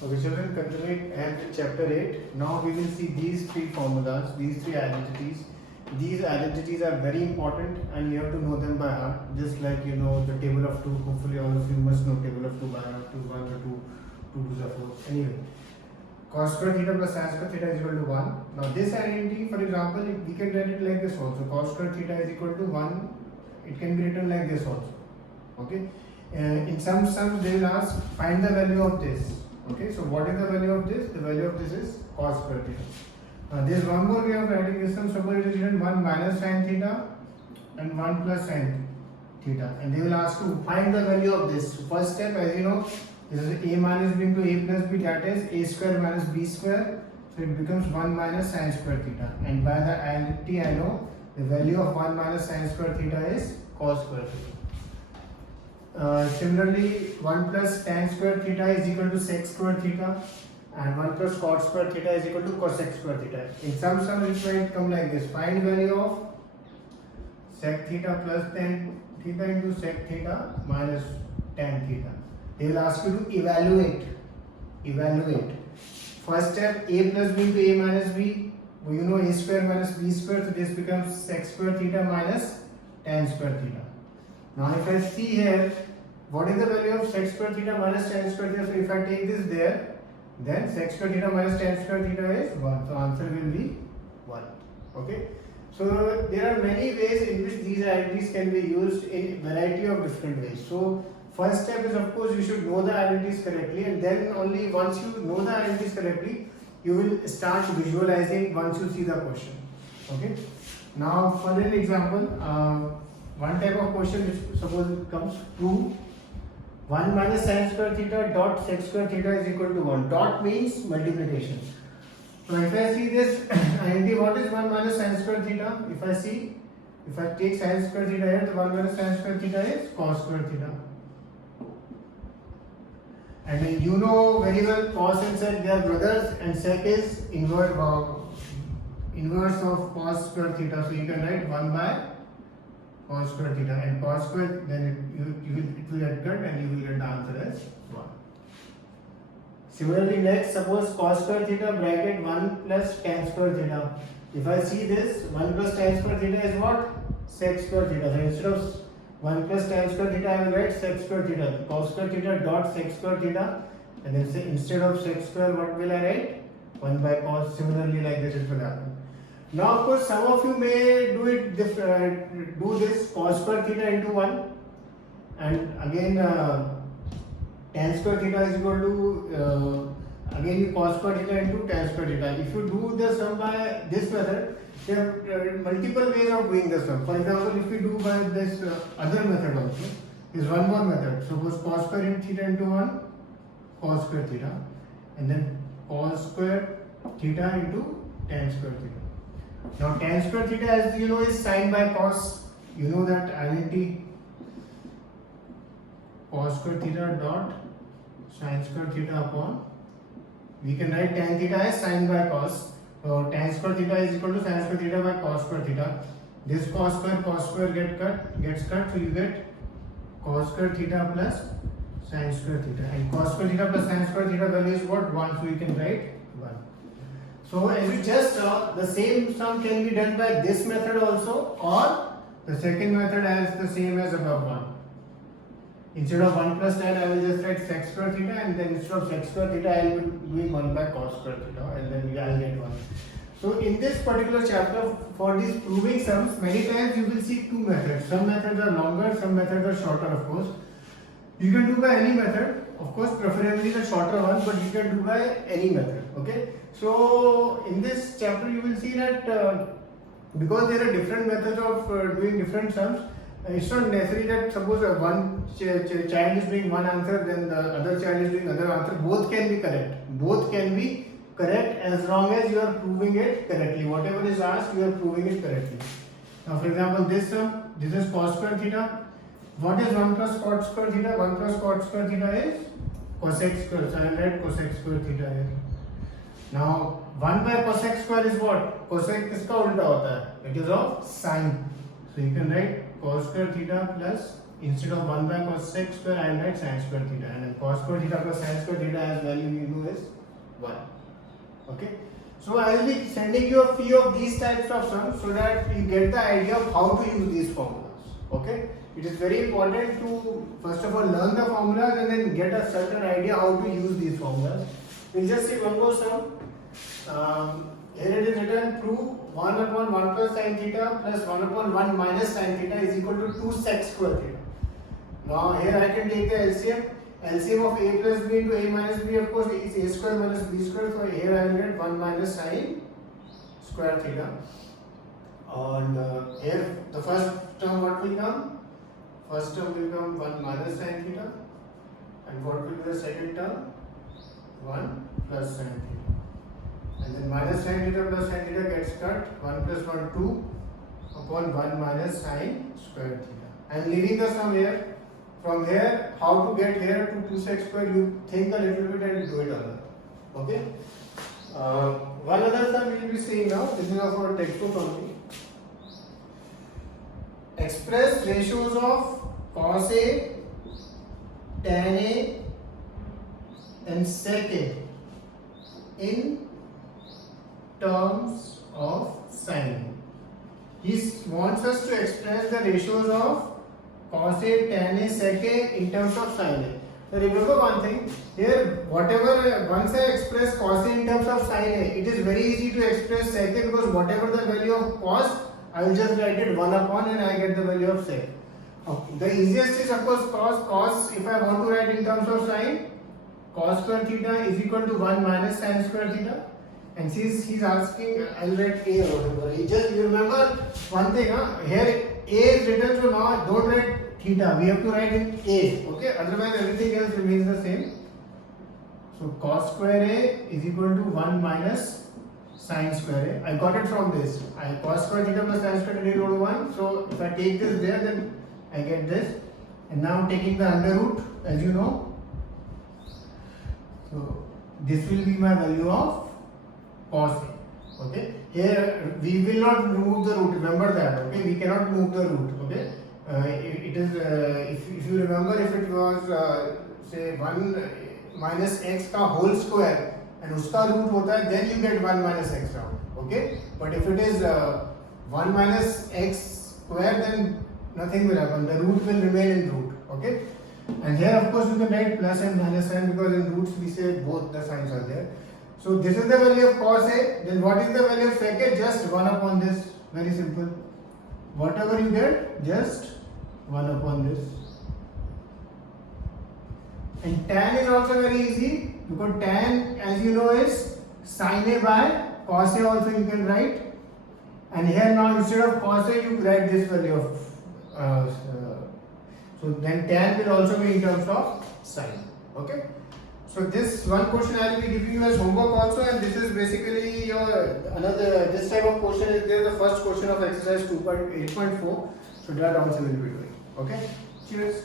Okay, children, continuing and chapter 8. Now we will see these three formulas, these three identities. These identities are very important and you have to know them by heart. Just like you know the table of 2, hopefully all of you must know table of 2 by heart, 2 1 or 2, 2 2s are 4. Anyway, cos square theta plus sin square theta is equal to 1. Now this identity, for example, we can write it like this also. Cos square theta is equal to 1. It can be written like this also. Okay. In some sums they will ask find the value of this. Okay, so what is the value of this? The value of this is cos square theta. There is one more way of writing this sum. Suppose it is written 1 minus sin theta and 1 plus sin theta, and they will ask to find the value of this. So first step, as you know, this is a minus b into a plus b, that is a square minus b square. So it becomes 1 minus sin square theta, and by the identity I know the value of 1 minus sin square theta is cos square theta. Similarly, 1 plus tan square theta is equal to sec square theta, and 1 plus cot square theta is equal to cosec square theta. In some sum it might come like this: find value of sec theta plus tan theta into sec theta minus tan theta. They will ask you to evaluate. First step, a plus b into a minus b. Well, you know a square minus b square, so this becomes sec square theta minus tan square theta. Now if I see here, what is the value of sec square theta minus tan square theta? So if I take this there, then sec square theta minus tan square theta is 1. So answer will be 1. Okay. So there are many ways in which these identities can be used in variety of different ways. So first step is, of course, you should know the identities correctly, and then only once you know the identities correctly, you will start visualizing once you see the question. Okay. Now for an example, one type of question which suppose it comes prove 1 minus sin square theta dot sec square theta is equal to 1. Dot means multiplication. So if I see this identity, what is 1 minus sin square theta? If I take sin square theta here, the 1 minus sin square theta is cos square theta. And then you know very well cos and sec, they are brothers, and sec is inverse of cos square theta. So you can write 1 by cos square theta, and cos square, then it will get cut and you will get the answer as 1. Similarly, next, suppose cos square theta bracket 1 plus tan square theta. If I see this, 1 plus tan square theta is what? Sec square theta. So instead of 1 plus tan square theta, I will write sec square theta. Cos square theta dot sec square theta, and then instead of sec square, what will I write? 1 by cos. Similarly, like this it will happen. Now, of course, some of you may do this cos square theta into 1, and again tan square theta is equal to again you cos square theta into tan square theta. If you do the sum by this method, there are multiple ways of doing the sum. For example, if we do by this other method also, is one more method. Suppose cos square theta into 1, cos square theta, and then cos square theta into tan square theta. Now tan square theta, as you know, is sine by cos. You know that identity, cos square theta dot sin square theta upon, we can write tan theta as sine by cos. So tan square theta is equal to sin square theta by cos square theta. This cos square gets cut, so you get cos square theta plus sin square theta, and cos square theta plus sin square theta value is what? 1, so you can write 1. So as we just saw, the same sum can be done by this method also, or the second method as the same as above one. Instead of 1 plus tan, I will just write sec square theta, and then instead of sec square theta, I will be doing 1 by cos square theta, and then I will get 1. So in this particular chapter, for these proving sums, many times you will see two methods. Some methods are longer, some methods are shorter, of course. You can do by any method, of course, preferably the shorter one, but you can do by any method. Okay. So in this chapter, you will see that because there are different methods of doing different sums, it's not necessary that suppose one child is doing one answer, then the other child is doing another answer. Both can be correct. Both can be correct as long as you are proving it correctly. Whatever is asked, you are proving it correctly. Now, for example, this sum, this is cos square theta. What is 1 plus cot square theta? 1 plus cot square theta is cosec square. So I will write cosec square theta here. Now 1 by cosec square is what? Cosec किसका उल्टा होता है? It is of sine. So you can write cos square theta plus, instead of 1 by cosec square, I will write sin square theta, and then cos square theta plus sin square theta as value you know is 1. Okay. So I will be sending you a few of these types of sums so that you get the idea of how to use these formulas. Okay. It is very important to first of all learn the formulas and then get a certain idea how to use these formulas. We'll just see one more sum. Here it is written, prove 1 upon 1 plus sin theta plus 1 upon 1 minus sin theta is equal to 2 sec square theta. Now here I can take the LCM. LCM of a plus b into a minus b, of course, is a square minus b square. So here I will get 1 minus sin square theta. And here the first term what will come? First term will come 1 minus sin theta. And what will be the second term? 1 plus sin theta. And then minus sin theta plus sin theta gets cut. 1 plus 1 2 upon 1 minus sin square theta. I am leaving the sum here. From here, how to get here to 2 sec square, you think a little bit and do it alone. Okay? One other sum we will be seeing now. This is of our textbook only. Express ratios of cos A, tan A and sec A in terms of sin. He wants us to express the ratios of cos A, tan A, sec A in terms of sin A. So remember one thing, here whatever, once I express cos A in terms of sin A, it is very easy to express sec A because whatever the value of cos, I will just write it 1 upon and I get the value of sec. Okay. The easiest is of course cos, if I want to write in terms of sin, cos square theta is equal to 1 minus sin square theta. And since he's asking, I'll write A or whatever. You remember one thing, here A is written, so now don't write theta, we have to write in A, okay? Otherwise everything else remains the same. So cos square A is equal to 1 minus sin square A. I got it from this. Cos square theta plus sin square theta is equal to 1. So if I take this there, then I get this. And now I'm taking the under root, as you know. So this will be my value of cos A. Okay, here we will not remove the root, remember that. Okay, we cannot move the root. Okay, it is if you remember, if it was say 1 minus x का whole square and उसका root होता है, then you get 1 minus x round. Okay, but if it is 1 minus x square, then nothing will happen, the root will remain in root. Okay, and here of course you can write plus and minus sign because in roots we say both the signs are there. So this is the value of cos A, then what is the value of sec A? Just 1 upon this, very simple. Whatever you get, just 1 upon this. And tan is also very easy because tan, as you know, is sin A by cos A also you can write. And here now instead of cos A you write this value of, so then tan will also be in terms of sin. Okay. So this one question I will be giving you as homework also, and this is basically your this type of question is there, the first question of exercise 2.8.4. So that also will be doing. Okay. Cheers.